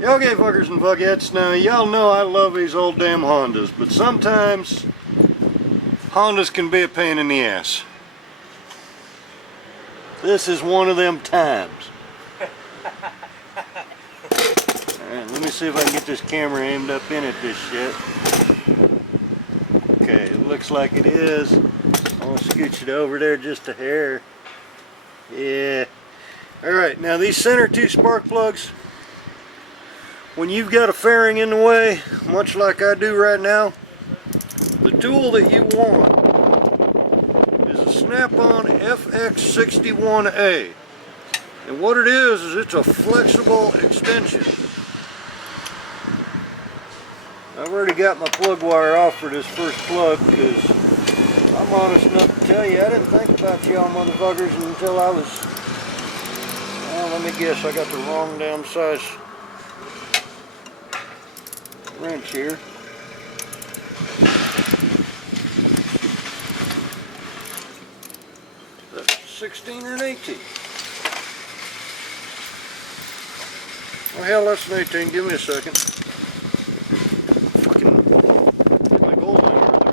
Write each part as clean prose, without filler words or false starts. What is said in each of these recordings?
Yeah, okay, fuckers and fuckettes. Now, y'all know I love these old damn Hondas, but sometimes Hondas can be a pain in the ass. This is one of them times. Alright, let me see if I can get this camera aimed up in at this shit. Okay, it looks like it is. I'll scooch it over there just a hair. Yeah. Alright, now these center two spark plugs, when you've got a fairing in the way, much like I do right now, the tool that you want is a Snap-on FX61A. And what it is it's a flexible extension. I've already got my plug wire off for this first plug because I'm honest enough to tell you, I didn't think about y'all motherfuckers until I was, well, let me guess, I got the wrong damn size wrench here. That's 16 or an 18. Well, hell, that's an 18. Give me a second. Fucking my gold line right there.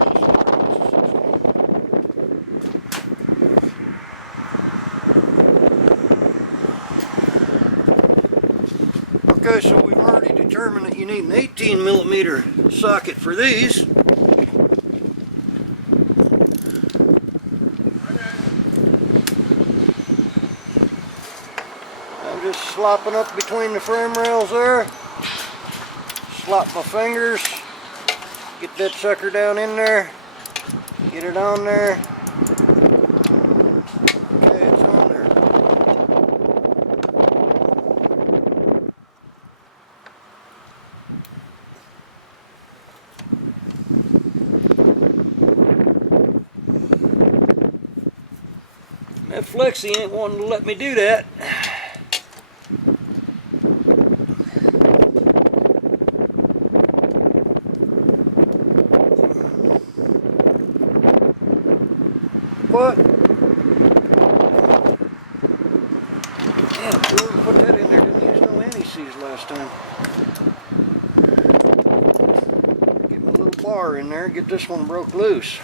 Okay, so we've already determined that you need an 18mm socket for these. I'm just slopping up between the frame rails there. Slop my fingers. Get that sucker down in there. Get it on there. Okay, it's on there. That flexi ain't wanting to let me do that. What? Damn, whoever put that in there didn't use no anti-seize last time. Get my little bar in there, get this one broke loose.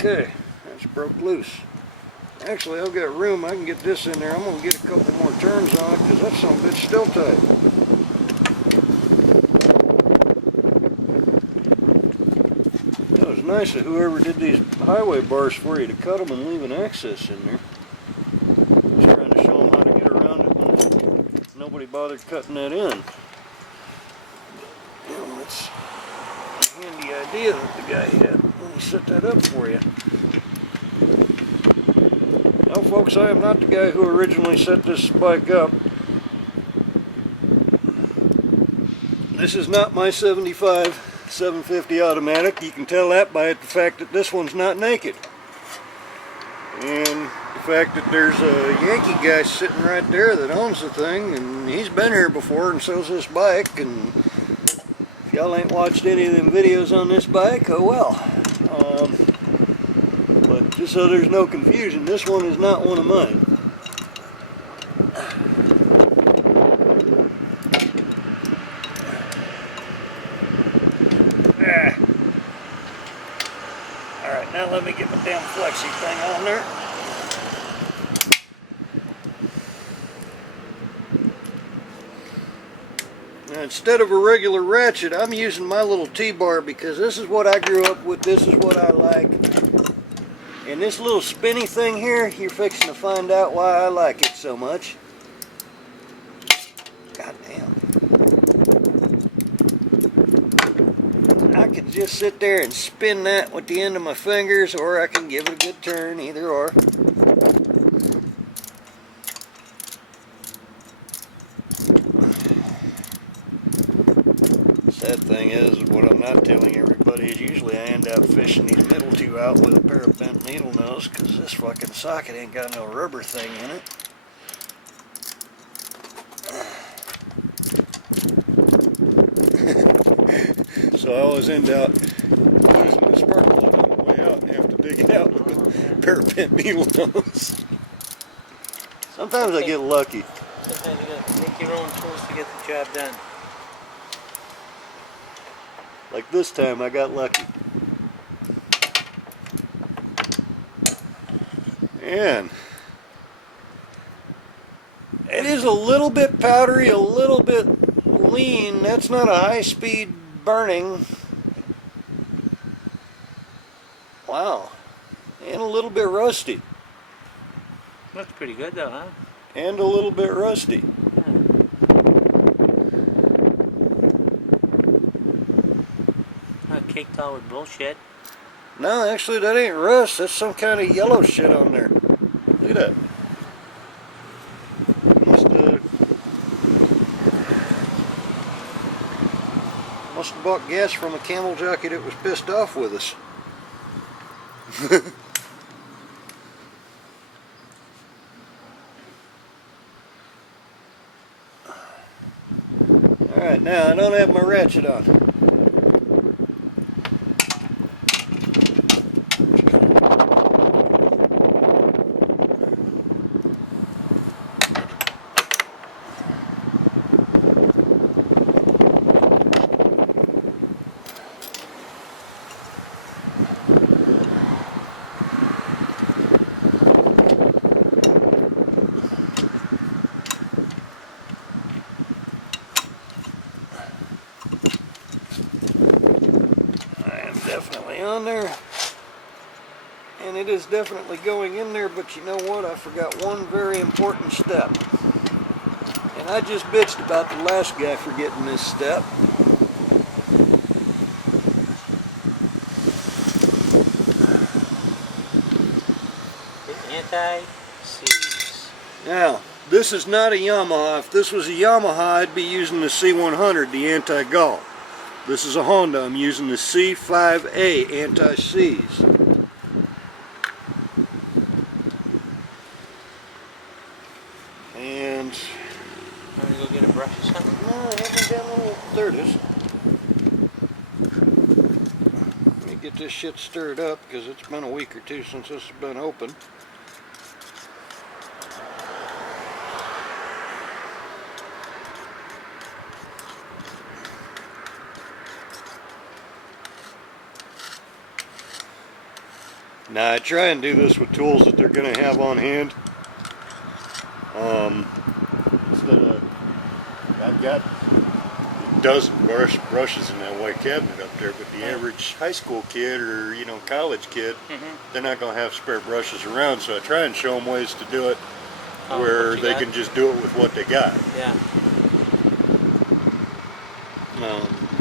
Okay, that's broke loose. Actually, I've got room. I can get this in there. I'm going to get a couple more turns on it because that son of a bitch still tight. That was nice of whoever did these highway bars for you to cut them and leave an access in there. Just trying to show them how to get around it when nobody bothered cutting that in. You know, that's a handy idea that the guy had. Let me set that up for you. Now folks, I am not the guy who originally set this bike up. This is not my 750 automatic. You can tell that by the fact that this one's not naked. And the fact that there's a Yankee guy sitting right there that owns the thing, and he's been here before and sells this bike, and if y'all ain't watched any of them videos on this bike, oh well. But just so there's no confusion, this one is not one of mine. Alright, now let me get my damn flexi thing on there. Now, instead of a regular ratchet, I'm using my little T-bar because this is what I grew up with, this is what I like. And this little spinny thing here, you're fixing to find out why I like it so much. God damn. I could just sit there and spin that with the end of my fingers, or I can give it a good turn, either or. sad thing is, what I'm not telling everybody is usually I end up fishing these middle two out with a pair of bent needle nose because this fucking socket ain't got no rubber thing in it. So I always end up losing the spark plug on the way out and have to dig it out with a pair of bent needle nose. Sometimes I get lucky. Sometimes you gotta make your own tools to get the job done. Like this time I got lucky. And it is a little bit powdery, a little bit lean. That's not a high-speed burning. Wow. And a little bit rusty. Looks pretty good though, huh? And a little bit rusty. Yeah. Not caked all with bullshit. No, actually that ain't rust. That's some kind of yellow shit on there. Look at that. Must have bought gas from a camel jockey that was pissed off with us. Alright, now I don't have my ratchet on. Definitely on there, and it is definitely going in there, but you know what, I forgot one very important step, and I just bitched about the last guy forgetting this step. The anti-seize. Now this is not a Yamaha. If this was a Yamaha, I'd be using the C100, the anti-gall. This is a Honda. I'm using the C5A anti-seize. And Want to go get a brush or something? no, I haven't got no. There it is. Let me get this shit stirred up because it's been a week or two since this has been open. Now I try and do this with tools that they're going to have on hand. Instead of, I've got a dozen brushes in that white cabinet up there, but the average high school kid or college kid, they're not going to have spare brushes around. So I try and show them ways to do it where they can just do it with what they got. Yeah.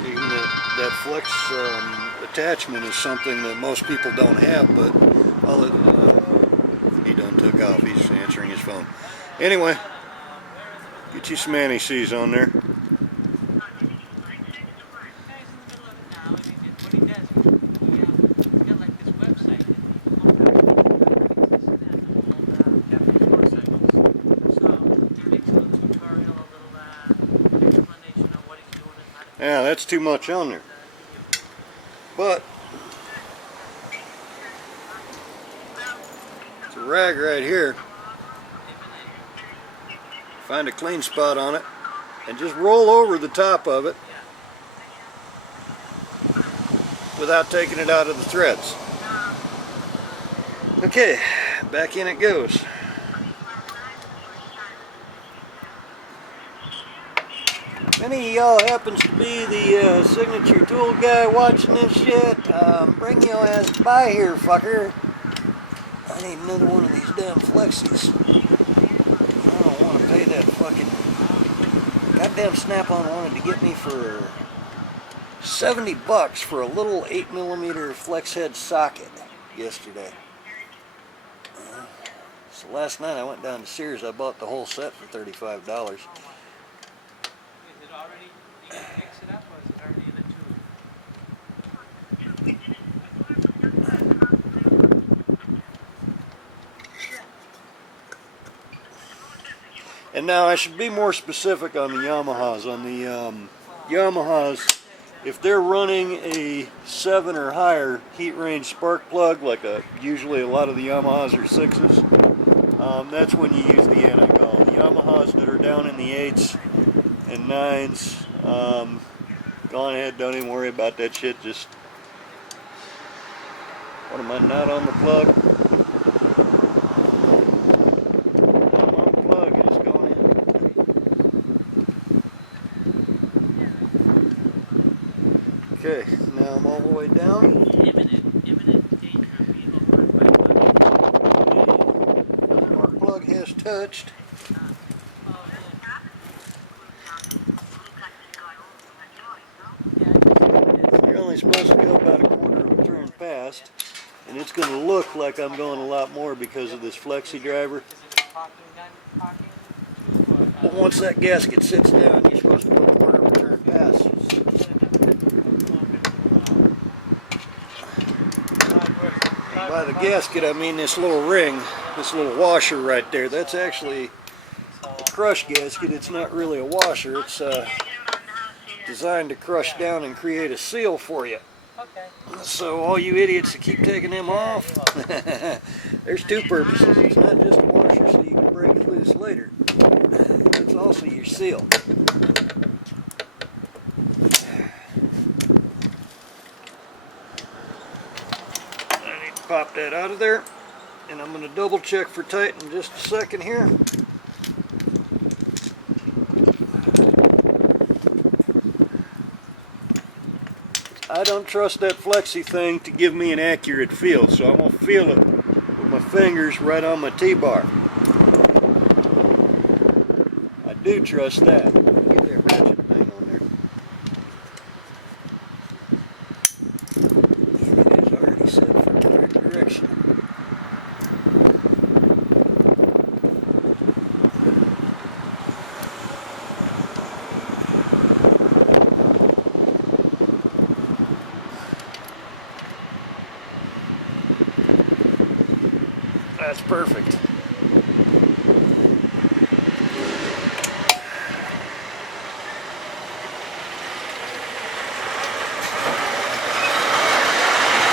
Even that flex attachment is something that most people don't have, but he done took off. He's answering his phone. Anyway, get you some anti-seize on there. Yeah, that's too much on there. But it's a rag right here. Find a clean spot on it and just roll over the top of it without taking it out of the threads. Okay, back in it goes. If any of y'all happens to be the signature tool guy watching this shit, bring your ass by here, fucker. I need another one of these damn flexies. I don't want to pay that fucking... Goddamn Snap-on wanted to get me for $70 for a little 8mm flex head socket yesterday. So last night I went down to Sears. I bought the whole set for $35. Is it already, you can mix it up, or is it already in the And now I should be more specific on the Yamahas. On the Yamahas, if they're running a 7 or higher heat range spark plug, like usually a lot of the Yamahas are 6s, that's when you use the anti-gall. The Yamahas that are down in the 8s and 9s, go on ahead, don't even worry about that shit. Just, what am I, not on the plug? I'm on the plug, it is going in. Okay, now I'm all the way down. Imminent danger of being overrun by The spark plug has touched. You're only supposed to go about a quarter of a turn past, and it's going to look like I'm going a lot more because of this flexi driver. But once that gasket sits down, you're supposed to go a quarter of a turn past. And by the gasket, I mean this little ring, this little washer right there. That's actually a crush gasket. It's not really a washer. It's designed to crush down and create a seal for you. Okay. So all you idiots that keep taking them off, there's two purposes. It's not just a washer so you can break it loose later. It's also your seal. I need to pop that out of there, and I'm going to double check for tight in just a second here. I don't trust that flexi thing to give me an accurate feel, so I'm going to feel it with my fingers right on my T-bar. I do trust that. Get that ratchet thing on there. And it is already set for the correct direction. That's perfect.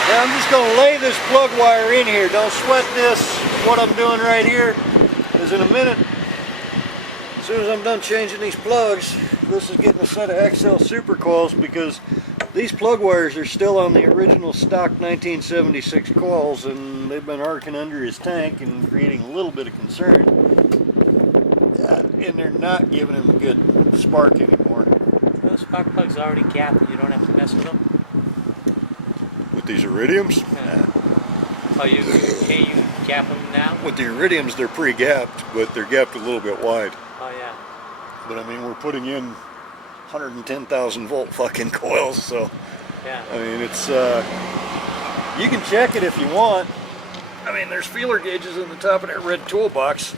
Now I'm just going to lay this plug wire in here. Don't sweat this, what I'm doing right here, because in a minute, as soon as I'm done changing these plugs, this is getting a set of XL super coils, because these plug wires are still on the original stock 1976 coils, and they've been arcing under his tank and creating a little bit of concern. And they're not giving him a good spark anymore. Those spark plugs are already gapped and you don't have to mess with them? With these iridiums? Yeah. Oh, can you gap them now? With the iridiums, they're pre-gapped, but they're gapped a little bit wide. Oh, yeah. But I mean, we're putting in 110,000 volt fucking coils, so Yeah. I mean, it's you can check it if you want. I mean, there's feeler gauges in the top of that red toolbox.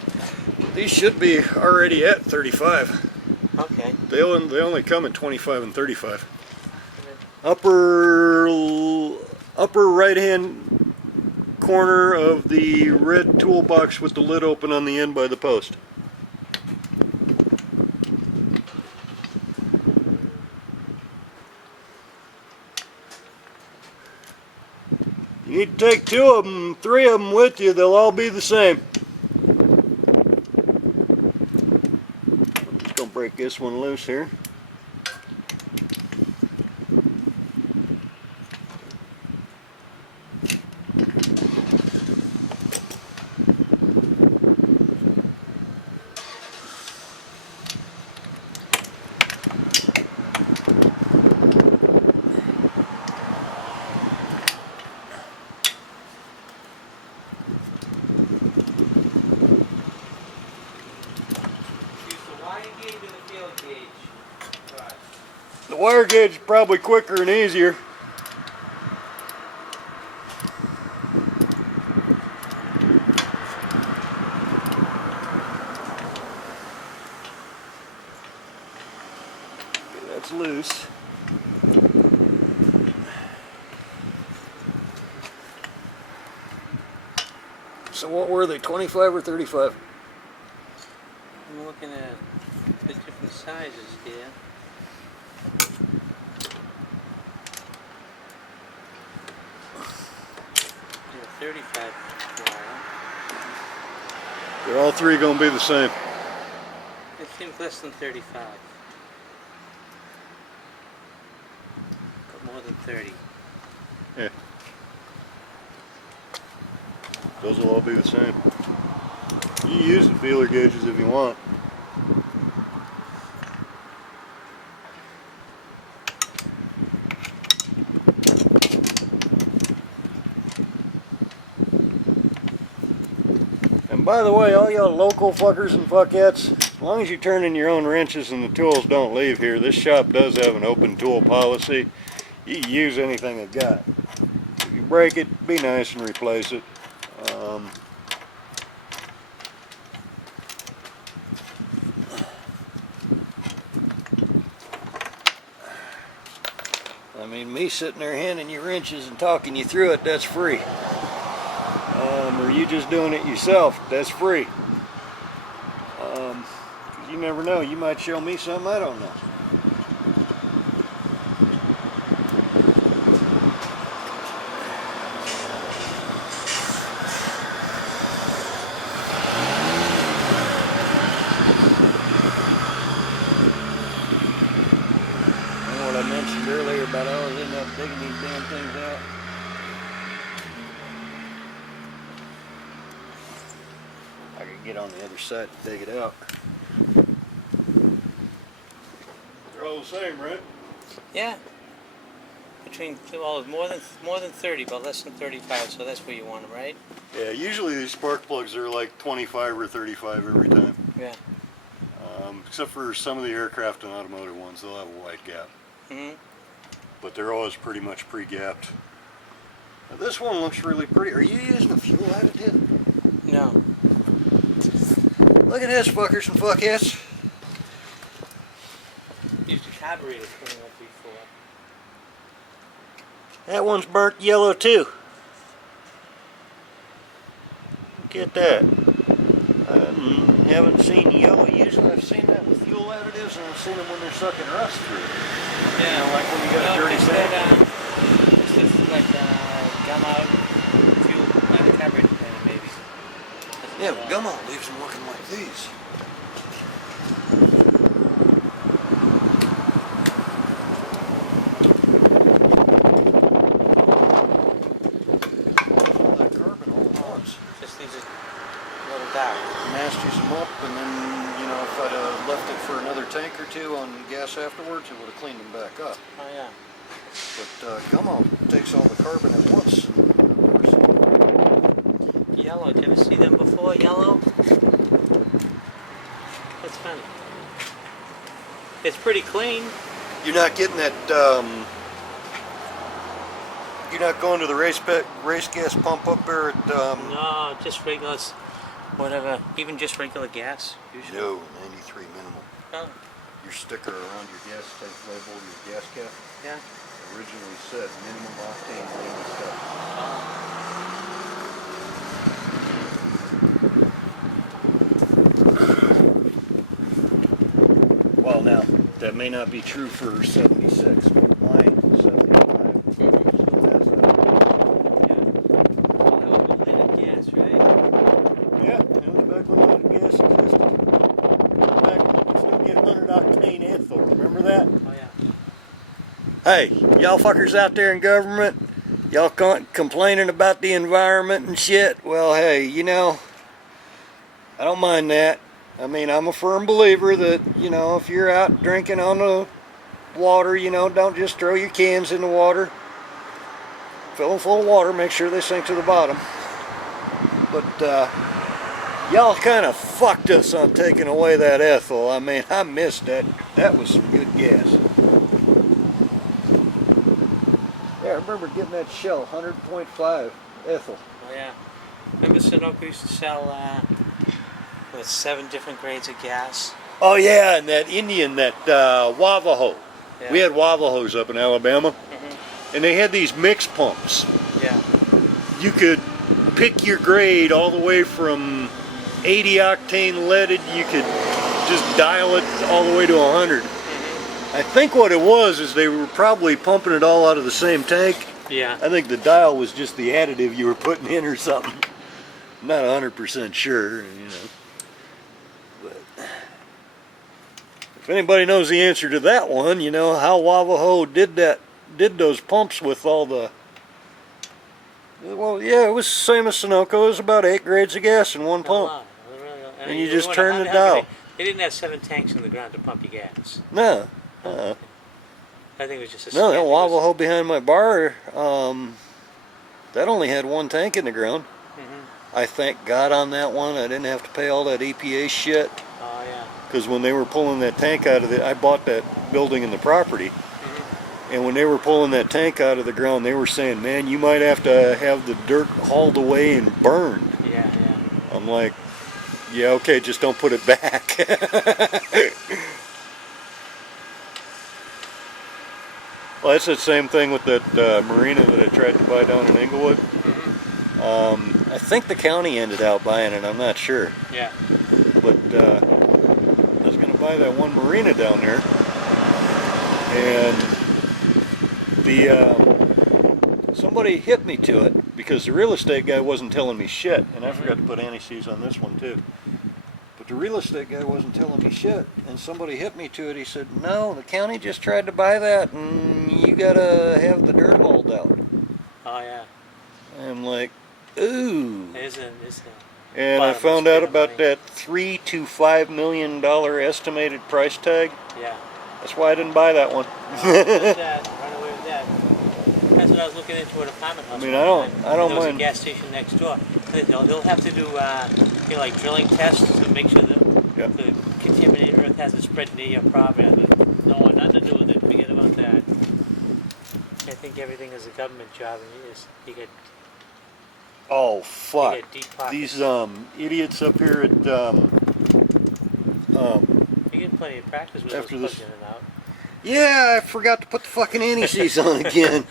These should be already at 35. Okay. They only come in 25 and 35. Upper right hand corner of the red toolbox with the lid open on the end by the post. You need to take 2 of them, 3 of them with you, they'll all be the same. I'm just going to break this one loose here. The wire gauge is probably quicker and easier. Okay, that's loose. So what were they, 25 or 35? Well, looking at the different sizes here. Yeah, 35 wire. They're all three going to be the same. It seems less than 35. But more than 30. Yeah. Those will all be the same. You can use the feeler gauges if you want. And by the way, all y'all local fuckers and fuckettes, as long as you turn in your own wrenches and the tools don't leave here, this shop does have an open tool policy. You can use anything it got. If you break it, be nice and replace it. I mean, me sitting there handing you wrenches and talking you through it, that's free. Or you just doing it yourself, that's free. 'Cause you never know, you might show me something I don't know. And what I mentioned earlier about I always end up digging these damn things out. I could get on the other side to dig it out. They're all the same, right? Yeah. Between, well, more than 30, but less than 35, so that's where you want them, right? Yeah, usually these spark plugs are like 25 or 35 every time. Yeah. Except for some of the aircraft and automotive ones, they'll have a white gap. But they're always pretty much pre-gapped. Now this one looks really pretty. Are you using a fuel additive? No. Look at this, fuckers and fuckheads. Used a carburetor cleaning up before. That one's burnt yellow too. Look at that. I haven't seen yellow. Usually I've seen that with fuel additives, and I've seen them when they're sucking rust through. Yeah. You know, like when you got a dirty sand. Just like gum out fuel carburetor cleaner, maybe. Yeah, but gum out leaves them looking like these. All that carbon all at once. Just leaves it a little dark. Nasties them up, and then, you know, if I'd have left it for another tank or two on gas afterwards, it would have cleaned them back up. Oh yeah. But gummo takes all the carbon at once. Yellow. Did you ever see them before? Yellow. That's funny. It's pretty clean. You're not getting that. You're not going to the race gas pump up there at. No, just regular, whatever. Even just regular gas. Usually. No, 93 minimal. Oh. Your sticker around your gas tank label, your gas cap, Yeah. originally said minimum octane 97. Well, now that may not be true for 76, but my 75. Yeah, that was back when leaded gas existed. Back when you could still get 100 octane ethyl. Remember that? Oh yeah. Hey, y'all fuckers out there in government, y'all complaining about the environment and shit. Well, hey, you know, I don't mind that. I mean, I'm a firm believer that, you know, if you're out drinking on the water, you know, don't just throw your cans in the water. Fill them full of water, make sure they sink to the bottom. But, y'all kind of fucked us on taking away that ethyl. I mean, I missed that. That was some good gas. Yeah, I remember getting that Shell 100.5 ethyl. Oh yeah. Remember Sunoco used to sell with 7 different grades of gas? Oh yeah, and that Indian, that Wavaho. Yeah. We had Wavahos up in Alabama, and they had these mix pumps. Yeah. You could pick your grade all the way from 80 octane leaded. You could just dial it all the way to 100. I think what it was is they were probably pumping it all out of the same tank. Yeah. I think the dial was just the additive you were putting in or something. I'm not 100% sure, you know. But if anybody knows the answer to that one, you know, how Navajo did those pumps with all the... Well, yeah, it was the same as Sunoco. It was about 8 grades of gas in one pump. Wow. And you just turn the dial. They didn't have 7 tanks in the ground to pump your gas. No. I think it was just a... No, that Navajo behind my bar, that only had 1 tank in the ground. I thank God on that one. I didn't have to pay all that EPA shit. Oh, yeah. Because when they were pulling that tank out of I bought that building and the property. And when they were pulling that tank out of the ground, they were saying, man, you might have to have the dirt hauled away and burned. Yeah, yeah. I'm like, yeah, okay, just don't put it back. Well, that's the same thing with that marina that I tried to buy down in Inglewood. I think the county ended up buying it, I'm not sure. Yeah. But I was going to buy that one marina down there. And somebody hit me to it because the real estate guy wasn't telling me shit. And I forgot to put anti-seize on this one too. But the real estate guy wasn't telling me shit. And somebody hit me to it. He said, no, the county just tried to buy that and you got to have the dirt hauled out. Oh, yeah. I'm like, ooh. It's and I found out about that $3 to $5 million estimated price tag. Yeah. That's why I didn't buy that one. Run away with that. That's what I was looking into at apartment house. I mean, I don't There was mind. a gas station next door. They'll have to do you know, like drilling tests to make sure that the contaminated earth hasn't spread near your property. No, nothing to do with it. Forget about that. I think everything is a government job, and you get. Oh fuck! You get deep pockets. These idiots up here at You get plenty of practice with after those this. plugs in and out. Yeah, I forgot to put the fucking anti-seize on again.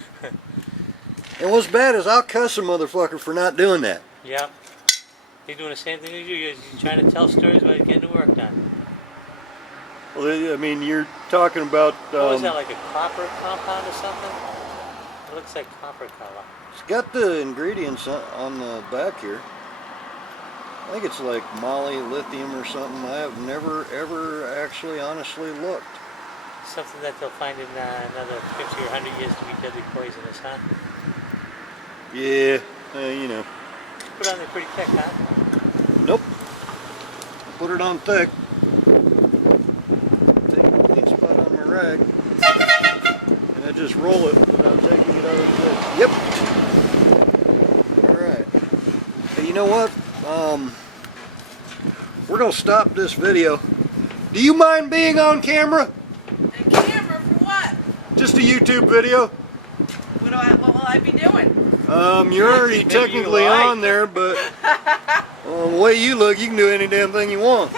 And what's bad is I'll cuss a motherfucker for not doing that. Yeah. You're doing the same thing as you. You're trying to tell stories about getting the work done. Well, I mean, you're talking about. What was that, like a copper compound or something? It looks like copper color. It's got the ingredients on the back here. I think it's like moly, lithium or something. I have never, ever actually honestly looked. Something that they'll find in another 50 or 100 years to be deadly poisonous, huh? Yeah, you know. Put on there pretty thick, huh? Nope. Put it on thick. Take a clean spot on my rag. And I just roll it without taking it out of the thick. Yep. Alright. Hey, you know what? We're going to stop this video. Do you mind being on camera? A camera for what? Just a YouTube video. What will I be doing? You're already technically on there, but the way you look, you can do any damn thing you want.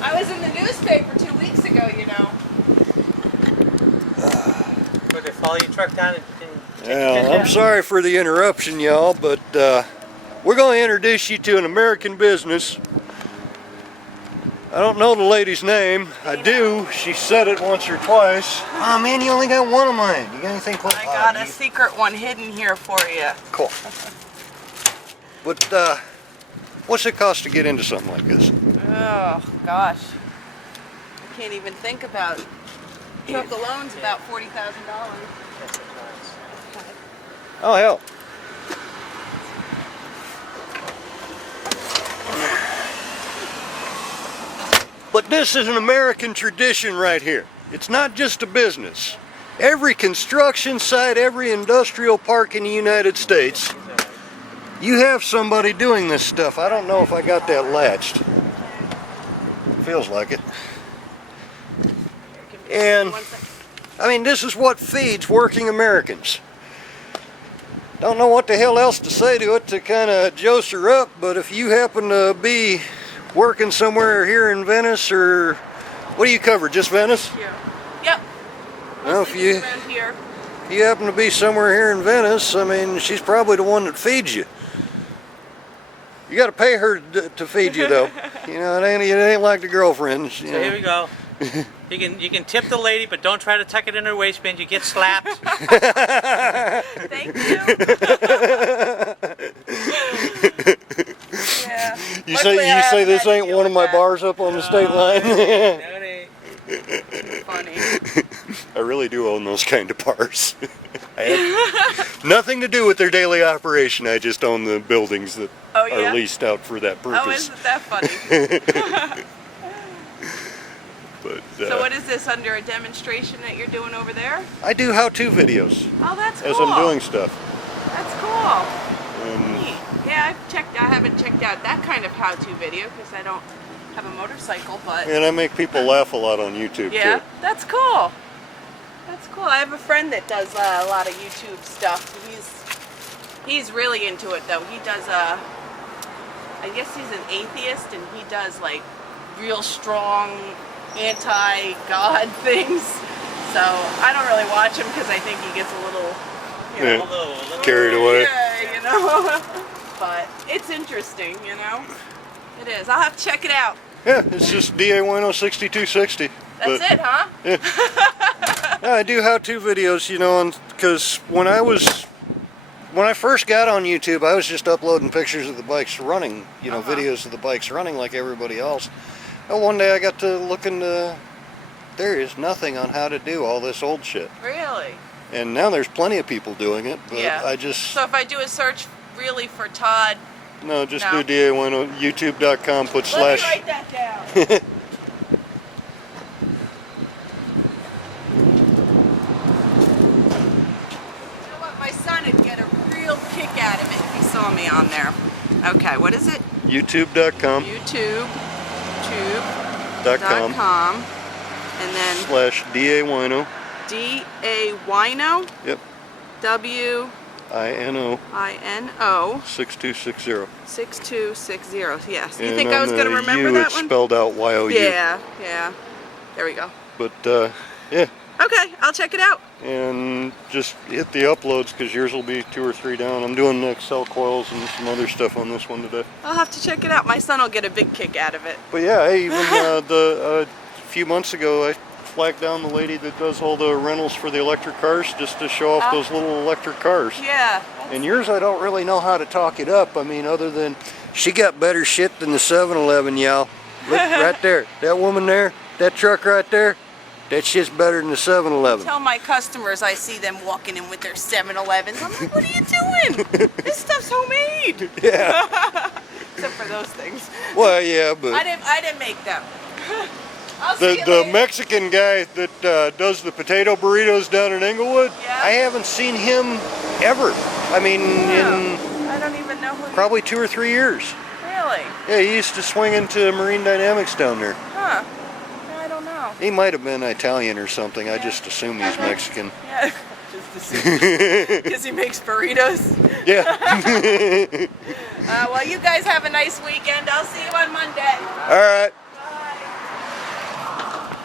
I was in the newspaper 2 weeks ago, you know. Would they follow your truck down and take Yeah, I'm sorry for the interruption, y'all, but we're going to introduce you to an American business. I don't know the lady's name. I do. She said it once or twice. Oh man, you only got one of mine. You got anything close? I got a secret one hidden here for you. Cool. But what's it cost to get into something like this? Oh gosh, I can't even think about it. Truck alone's about $40,000. Oh hell. But this is an American tradition right here. It's not just a business. Every construction site, every industrial park in the United States, you have somebody doing this stuff. I don't know if I got that latched. Feels like it. And, I mean, this is what feeds working Americans. Don't know what the hell else to say to it to kind of jose her up, but if you happen to be working somewhere here in Venice, or what do you cover, just Venice? Yeah. Yep. Well, if you happen to be somewhere here in Venice, I mean, she's probably the one that feeds you. You got to pay her to feed you, though. You know, it ain't like the girlfriends. So here we go. You can tip the lady, but don't try to tuck it in her waistband. You get slapped. Thank you. Yeah. You say this ain't one of my bars up on the state line. That ain't. Funny. I really do own those kind of bars. I have nothing to do with their daily operation. I just own the buildings that are leased out for that purpose. Oh, isn't that funny? But, so what is this, under a demonstration that you're doing over there? I do how-to videos. Oh, that's cool. As I'm doing stuff. That's cool. Neat. Yeah, I haven't checked out that kind of how-to video because I don't have a motorcycle, but... And I make people laugh a lot on YouTube, yeah, too. that's cool. That's cool. I have a friend that does a lot of YouTube stuff. He's really into it, though. He does, I guess he's an atheist, and he does, like, real strong anti-God things. So I don't really watch him because I think he gets a little, you know, A little carried away. Yeah, you know. But it's interesting, you know. It is. I'll have to check it out. Yeah, it's just DA106260. That's it, huh? Yeah. Yeah, I do how-to videos, you know, because when I first got on YouTube, I was just uploading pictures of the bikes running, you know, videos of the bikes running like everybody else. And one day I got to look into, there is nothing on how to do all this old shit. Really? And now there's plenty of people doing it, but I just... So if I do a search really for Todd... No, just do DA10, youtube.com, put slash... Let me write that down. You know what? My son would get a real kick out of it if he saw me on there. Okay, what is it? youtube.com. YouTube.com. And then... Slash DA10. D-A-Y-No? Yep. W-I-N-O. 6260. 6260, yes. You And think I was going to remember that one? it's spelled out Y-O-U. Yeah, yeah. There we go. But, yeah. Okay, I'll check it out. And just hit the uploads because yours will be 2 or 3 down. I'm doing Excel coils and some other stuff on this one today. I'll have to check it out. My son will get a big kick out of it. But yeah, hey, even a few months ago, I flagged down the lady that does all the rentals for the electric cars just to show off those little electric cars. Yeah. And yours, I don't really know how to talk it up. I mean, other than she got better shit than the 7-Eleven, y'all. Look right there. That woman there, that truck right there, that shit's better than the 7-Eleven. Tell my customers I see them walking in with their 7-Elevens. I'm like, what are you doing? This stuff's homemade. Yeah. Except for those things. Well, yeah, but I didn't make them. I'll see you the later. Mexican guy that does the potato burritos down in Inglewood, Yeah? I haven't seen him ever. I mean, in I don't even know who probably 2 or 3 years. Really? Yeah, he used to swing into Marine Dynamics down there. Huh. I don't know. He might have been Italian or something. I just assume he's Mexican. Yeah. Just because he makes burritos. Yeah. Well, you guys have a nice weekend. I'll see you on Monday. All right.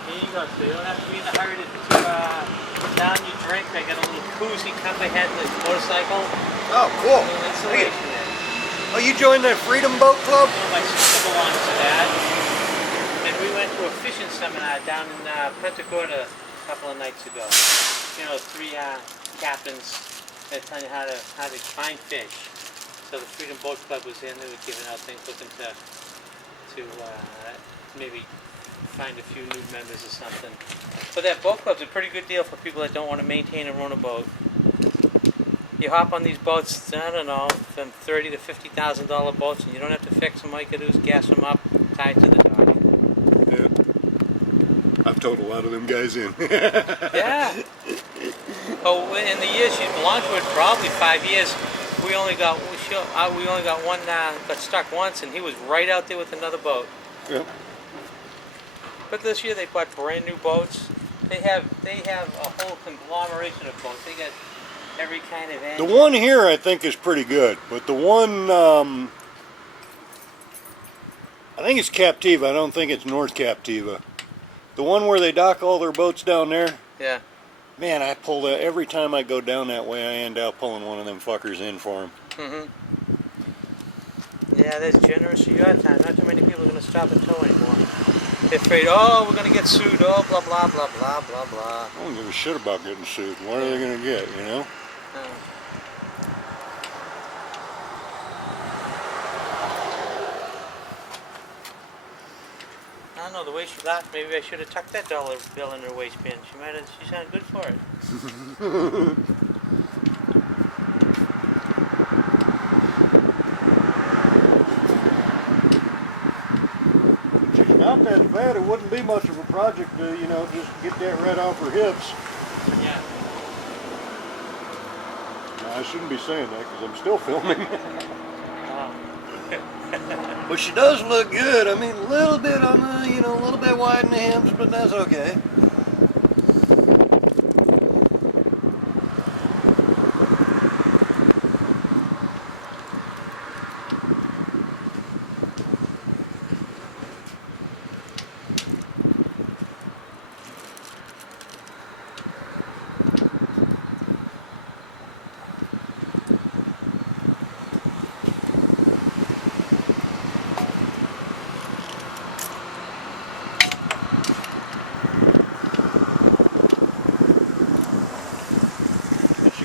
Here you go, so you don't have to be in a hurry to down your drink. I got a little koozie cup I had in the motorcycle. Oh, cool. A little insulation there. Oh, you joined that Freedom Boat Club? You know, my sister belongs to that. And we went to a fishing seminar down in Punta Gorda a couple of nights ago. You know, 3 captains that tell you how to find fish. So the Freedom Boat Club was in. They were giving out things, looking to maybe find a few new members or something. But that boat club's a pretty good deal for people that don't want to maintain and run a boat. You hop on these boats, I don't know, from $30,000 to $50,000 boats, and you don't have to fix them like you do, gas them up, tie it to the dock. Yeah. I've towed a lot of them guys in. Yeah. Oh, in the years she belonged to it, probably 5 years. We only got one got stuck once, and he was right out there with another boat. Yep. But this year they bought brand new boats. They have a whole conglomeration of boats. They got every kind of engine. The one here I think is pretty good, but the one I think it's Captiva. I don't think it's North Captiva. The one where they dock all their boats down there. Yeah. Man, I pull that every time I go down that way. I end up pulling one of them fuckers in for them. Yeah, that's generous of your time. Not too many people are going to stop and tow anymore. They're afraid, oh, we're going to get sued, oh, blah, blah, blah, blah, blah, blah. I don't give a shit about getting sued. What are they going to get, you know? I don't know, the way she laughed, maybe I should have tucked that dollar bill in her waistband. She sounded good for it. She's not that bad. It wouldn't be much of a project to, you know, just get that right off her hips. Yeah. No, I shouldn't be saying that because I'm still filming. But she does look good. I mean, a little bit on the, you know, a little bit wide in the hips, but that's okay.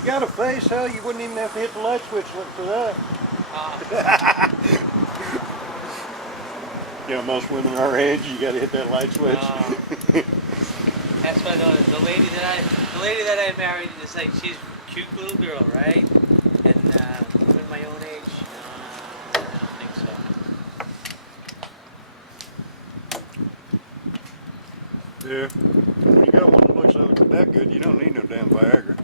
Got a face, hell, you wouldn't even have to hit the light switch for that. You know, most women our age, you got to hit that light switch. That's why the lady that I married is like, she's a cute little girl, right? And women my own age, I don't think so. Yeah. When you got one that looks that good, you don't need no damn Viagra.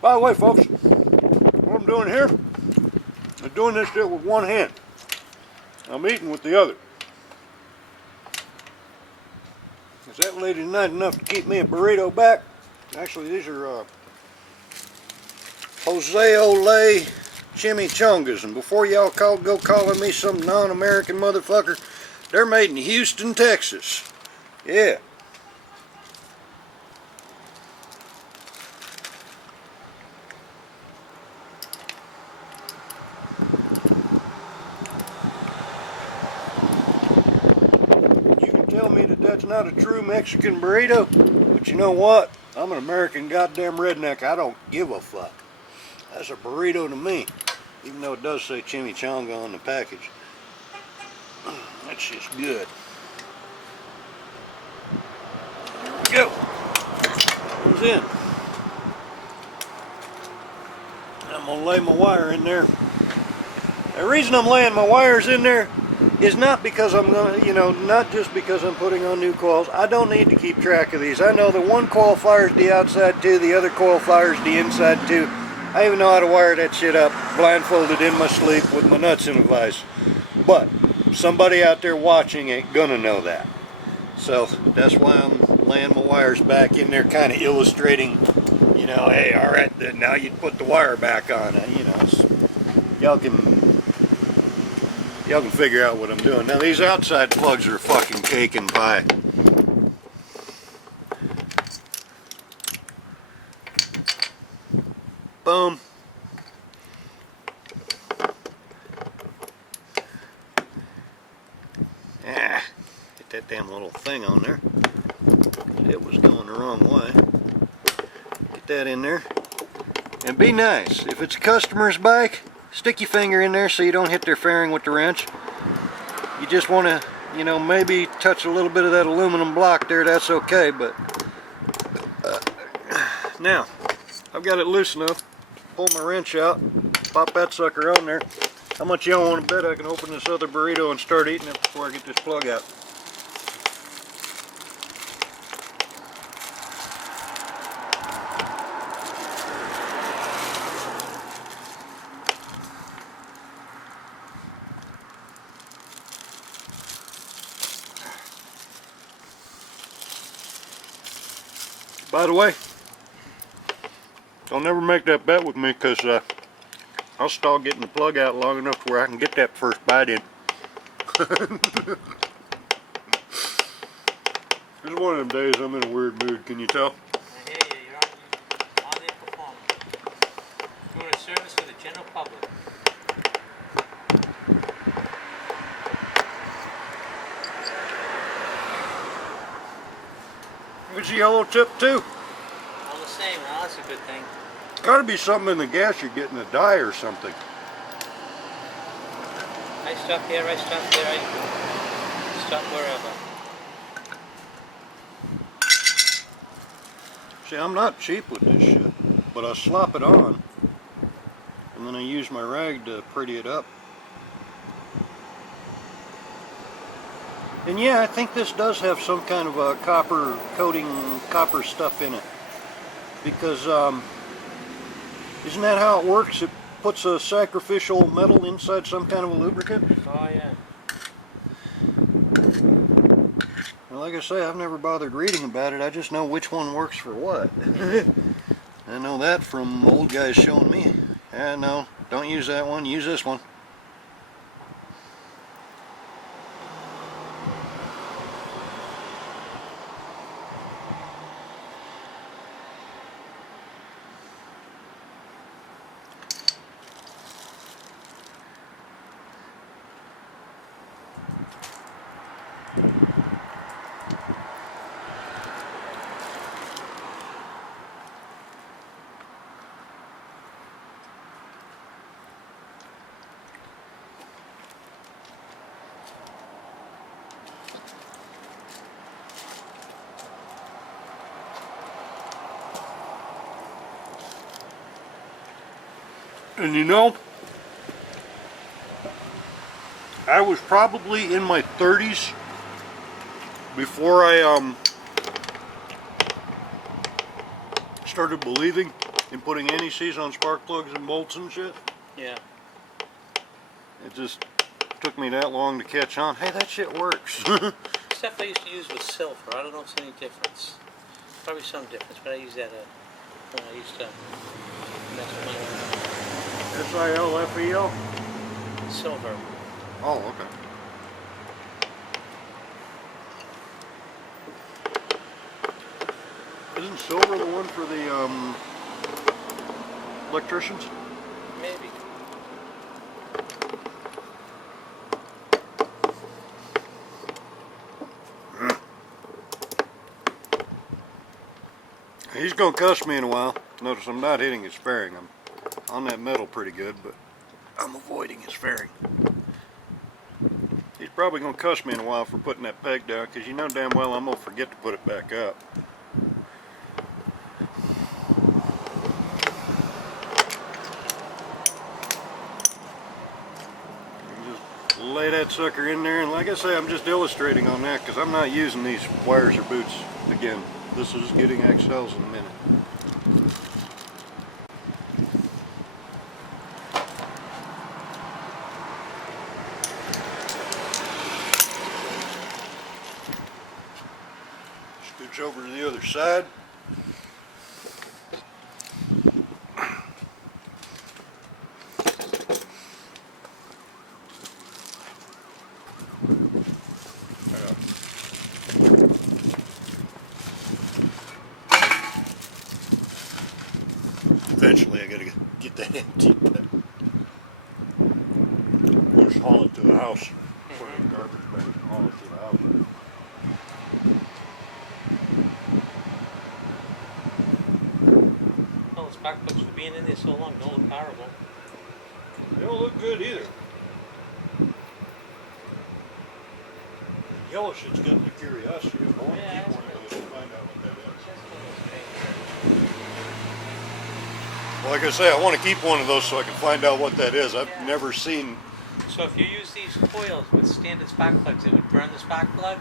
By the way, folks, what I'm doing here, I'm doing this shit with one hand. I'm eating with the other. Is that lady not enough to keep me a burrito back? Actually, these are Jose Ole chimichangas, and before y'all go calling me some non-American motherfucker, they're made in Houston, Texas. Yeah. You can tell me that that's not a true Mexican burrito, but you know what? I'm an American goddamn redneck. I don't give a fuck. That's a burrito to me, even though it does say chimichanga on the package. That's just good. Here we go. Comes in. I'm gonna lay my wire in there. The reason I'm laying my wires in there is not because I'm gonna, you know, not just because I'm putting on new coils. I don't need to keep track of these. I know that one coil fires the outside too, the other coil fires the inside too. I even know how to wire that shit up blindfolded in my sleep with my nuts in a vise. But somebody out there watching ain't gonna know that. So that's why I'm laying my wires back in there, kind of illustrating, you know, hey, all right, then now you put the wire back on. You know, y'all can figure out what I'm doing. Now these outside plugs are fucking cake and pie. Boom. Ah, get that damn little thing on there. It was going the wrong way. Get that in there. And be nice. If it's a customer's bike, stick your finger in there so you don't hit their fairing with the wrench. You just want to, you know, maybe touch a little bit of that aluminum block there, that's okay, but now I've got it loose enough. Pull my wrench out, pop that sucker on there. How much y'all want to bet I can open this other burrito and start eating it before I get this plug out? By the way, don't ever make that bet with me, because I'll stall getting the plug out long enough to where I can get that first bite in. is one of them days I'm in a weird mood, can you tell? I hear you, you're on there performing. Doing a service for the general public. It's a yellow tip too. All the same, well, that's a good thing. Gotta be something in the gas you're getting, a dye or something. I stop here, I stop there, I stop wherever. See, I'm not cheap with this shit, but I slop it on, and then I use my rag to pretty it up. And yeah, I think this does have some kind of a copper coating, copper stuff in it. Because, isn't that how it works? It puts a sacrificial metal inside some kind of a lubricant? Oh yeah. Well, like I say, I've never bothered reading about it. I just know which one works for what. I know that from old guys showing me. Yeah, no, don't use that one, use this one. And you know, I was probably in my 30s before I started believing in putting NECs on spark plugs and bolts and shit. Yeah. It just took me that long to catch on. Hey, that shit works. Stuff I used to use was silver. I don't know if there's any difference. Probably some difference, but I use that when I used to mess with my SILFEL? silver. Oh, okay. Isn't silver the one for the electricians? Maybe. He's gonna cuss me in a while. Notice I'm not hitting his fairing. I'm on that metal pretty good, but I'm avoiding his fairing. He's probably gonna cuss me in a while for putting that peg down, because you know damn well I'm gonna forget to put it back up. Just lay that sucker in there, and like I say, I'm just illustrating on that because I'm not using these wires or boots again. This is getting XLs in a minute. Scooch over to the other side. Eventually I gotta get that emptied, but we'll just haul it to the house. Put it in the garbage bag and haul it to the house. Well, the spark plugs for being in there so long don't look horrible. They don't look good either. Yellow shit's got my curiosity. I want to keep one of those and find out what that is. Well, like I say, I want to keep one of those so I can find out what that is. I've never seen. So if you use these coils with standard spark plugs, it would burn the spark plug?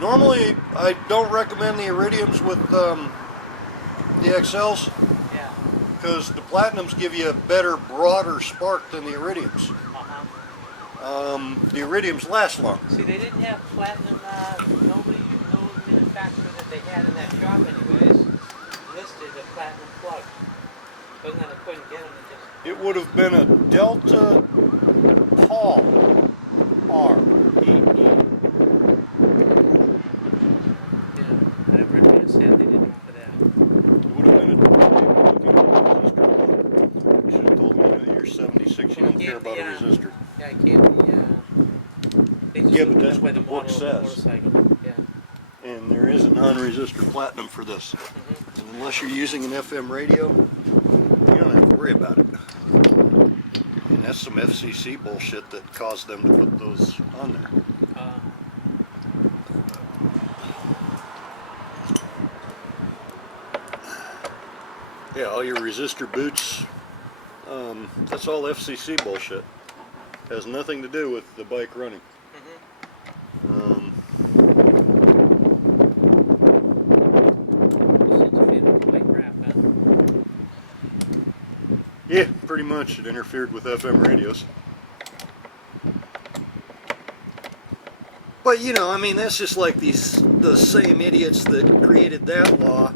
Normally, I don't recommend the iridiums with the XLs. Yeah. Because the platinums give you a better, broader spark than the iridiums. The iridiums last long. See, they didn't have platinum, no manufacturer that they had in that shop anyways, listed a platinum plug. Wasn't that I couldn't get them, It would have been a Delta Paul R. Yeah, but that's why what the model book of the says. motorcycle. Yeah. And there is a non-resistor platinum for this. Mm-hmm. And unless you're using an FM radio, you don't have to worry about it. And that's some FCC bullshit that caused them to put those on there. Yeah, all your resistor boots, that's all FCC bullshit. Has nothing to do with the bike running. Yeah, pretty much. It interfered with FM radios. But you know, I mean, that's just like the same idiots that created that law,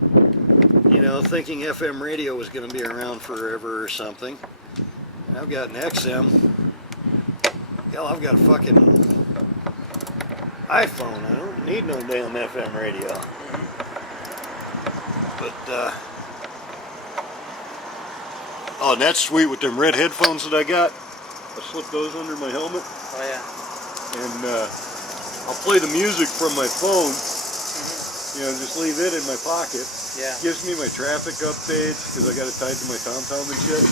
you know, thinking FM radio was going to be around forever or something. And I've got an XM. Hell, I've got a fucking iPhone. I don't need no damn FM radio. But, oh, and that's sweet with them red headphones that I got. I slip those under my helmet. Oh, yeah. And, I'll play the music from my phone. You know, just leave it in my pocket. Yeah. Gives me my traffic updates because I got it tied to my TomTom and shit.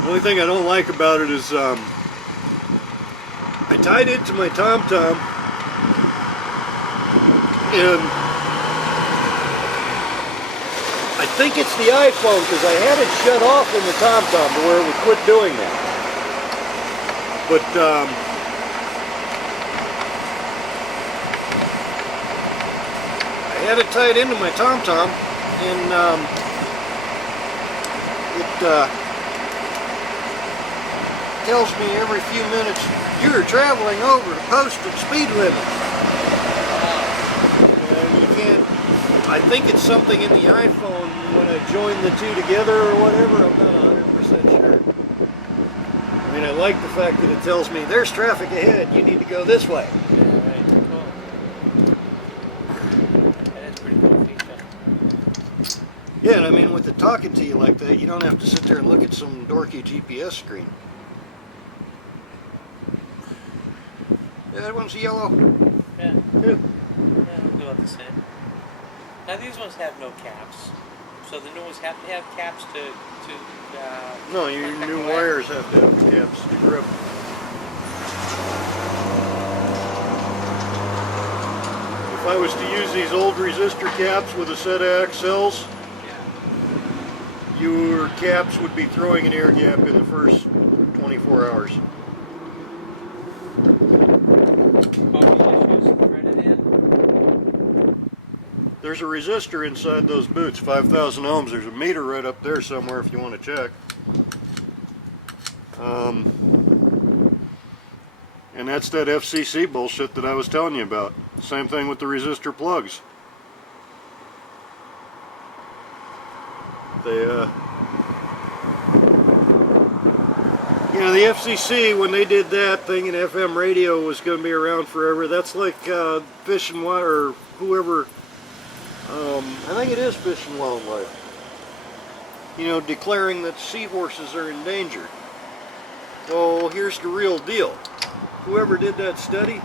The only thing I don't like about it is I tied it to my TomTom and I think it's the iPhone because I had it shut off in the TomTom to where it would quit doing that. But I had it tied into my TomTom, and it tells me every few minutes, you're traveling over the posted speed limit. And you can't, I think it's something in the iPhone when I join the two together or whatever, I'm not 100% sure. I mean, I like the fact that it tells me, there's traffic ahead, you need to go this way. Yeah, right. Cool. That is a pretty cool feature. Yeah, and I mean, with it talking to you like that, you don't have to sit there and look at some dorky GPS screen. Yeah, that one's yellow. Yeah. Yeah. Yeah, we'll go about the same. Now these ones have no caps. So the new ones have to have caps to No, your new wires have to have caps to grip. If I was to use these old resistor caps with a set of XLs, your caps would be throwing an air gap in the first 24 hours. There's a resistor inside those boots, 5,000 ohms. There's a meter right up there somewhere if you want to check. And that's that FCC bullshit that I was telling you about. Same thing with the resistor plugs. They, you know, the FCC, when they did that, thinking FM radio was going to be around forever, that's like Fish and Wildlife, or whoever, I think it is Fish and Wildlife, you know, declaring that seahorses are endangered. Well, here's the real deal. Whoever did that study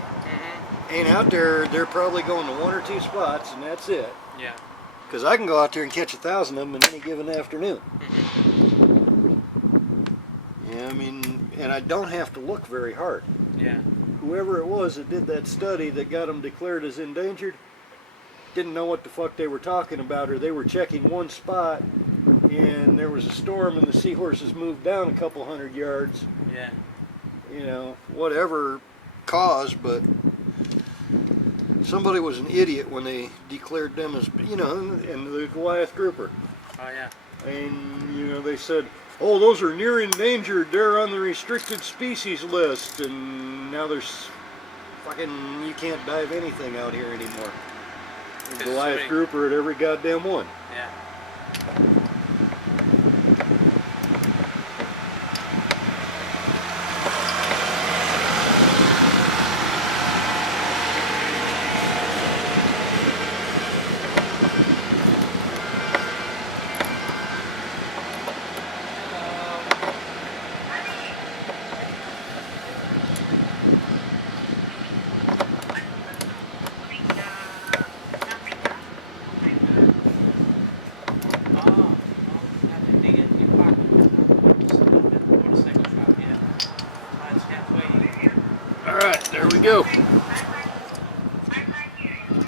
ain't out there. They're probably going to one or two spots, and that's it. Yeah. Because I can go out there and catch 1,000 of them in any given afternoon. Yeah, I mean, and I don't have to look very hard. Yeah. Whoever it was that did that study that got them declared as endangered didn't know what the fuck they were talking about, or they were checking one spot and there was a storm and the seahorses moved down a couple hundred yards. Yeah. You know, whatever cause, but somebody was an idiot when they declared them as, you know, and the Goliath grouper. Oh yeah. And, you know, they said, oh, those are near endangered, they're on the restricted species list, and now there's fucking, you can't dive anything out here anymore. There's Goliath grouper at every goddamn one. Yeah. There we go.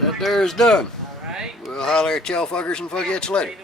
That there is done. All right. We'll holler at y'all fuckers and fuckheads later.